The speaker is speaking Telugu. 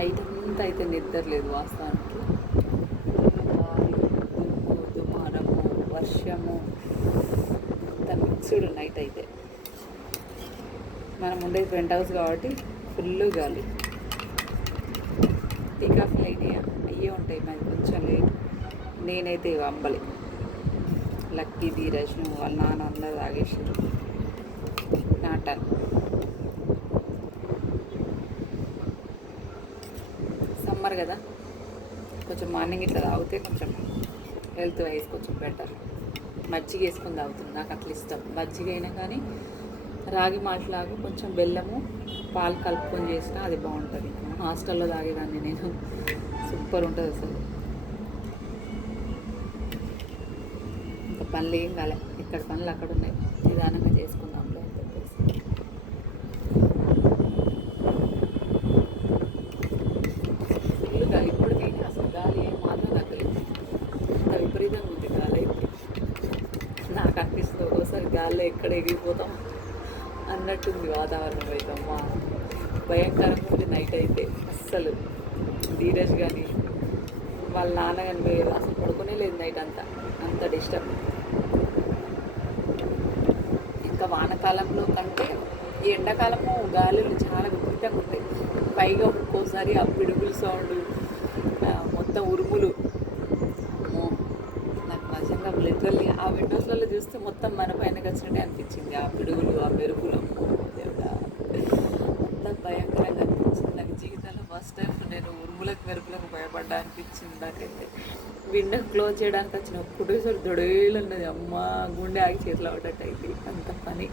నైట్ అంతా అయితే నిద్ర లేదు వాస్తవానికి. దుమారము, వర్షము అంత మిక్స్డ్ నైట్ అయితే. మనం ఉండేది ఫ్రంట్ హౌస్ కాబట్టి ఫుల్ గాలి. టీ కాఫీలు అయినాయా? అయ్యే ఉంటాయి మాది కొంచెం లేట్. నేనైతే అంబలి లక్కీ ధీరజ్ వాళ్ళ నాన్న అందరూ తాగేసారు. నాటాను సమ్మర్ కదా, కొంచెం మార్నింగ్ ఇట్లా తాగితే కొంచెం హెల్త్ వైజ్ కొంచెం బెటర్. మజ్జిగ వేసుకొని తాగుతుంది, నాకు అట్లా ఇష్టం. మజ్జిగ అయినా కానీ రాగి మాటలాగా కొంచెం బెల్లము పాలు కలుపుకొని చేసినా అది బాగుంటుంది. హాస్టల్లో తాగేదాన్ని నేను, సూపర్ ఉంటుంది అసలు. ఇంకా పనులు ఏం కాలే, ఇక్కడ పనులు అక్కడ ఉన్నాయి, నిదానంగా చేసుకుందాంలే అని చెప్పేసి. ఫుల్ గాలి ఇప్పటికైనా, అసలు గాలి ఏం మాత్రం తగ్గలేదు, అంత విపరీతంగా ఉంది గాలి అయితే. నాకు అనిపిస్తుంది ఒక్కోసారి గాల్లో ఎక్కడ ఎగిరిపోతాం అన్నట్టుంది వాతావరణం అయితే. అమ్మా భయంకరంగా ఉంది నైట్ అయితే. అస్సలు ధీరజ్ కానీ వాళ్ళ నాన్న కానీ అసలు పడుకునే లేదు నైట్ అంతా, అంత డిస్టర్బ్. ఇంకా వానకాలంలో కంటే ఈ ఎండాకాలము గాలులు చాలా విపరీతంగా ఉంటాయి. పైగా ఒక్కోసారి ఆ పిడుగులు సౌండ్, మొత్తం ఉరుములు. నాకు నిజంగా లిటరల్లీ ఆ విండోస్లలో చూస్తే మొత్తం మన పైనకి వచ్చినట్టే అనిపించింది. ఆ పిడుగులు, ఆ మెరుపులు, దేవుడా అంత భయంకరంగా అనిపించింది. నాకు జీవితంలో ఫస్ట్ టైం నేను ఉరుములకు మెరుపులకు భయపడ్డా అనిపించింది నాకైతే. విండో క్లోజ్ చేయడానికి వచ్చిన ఒక్కటేసారి దొడేలు అన్నది, అమ్మ గుండె ఆగి చేతిలో పడ్డట్టు అయితే, అంత పని.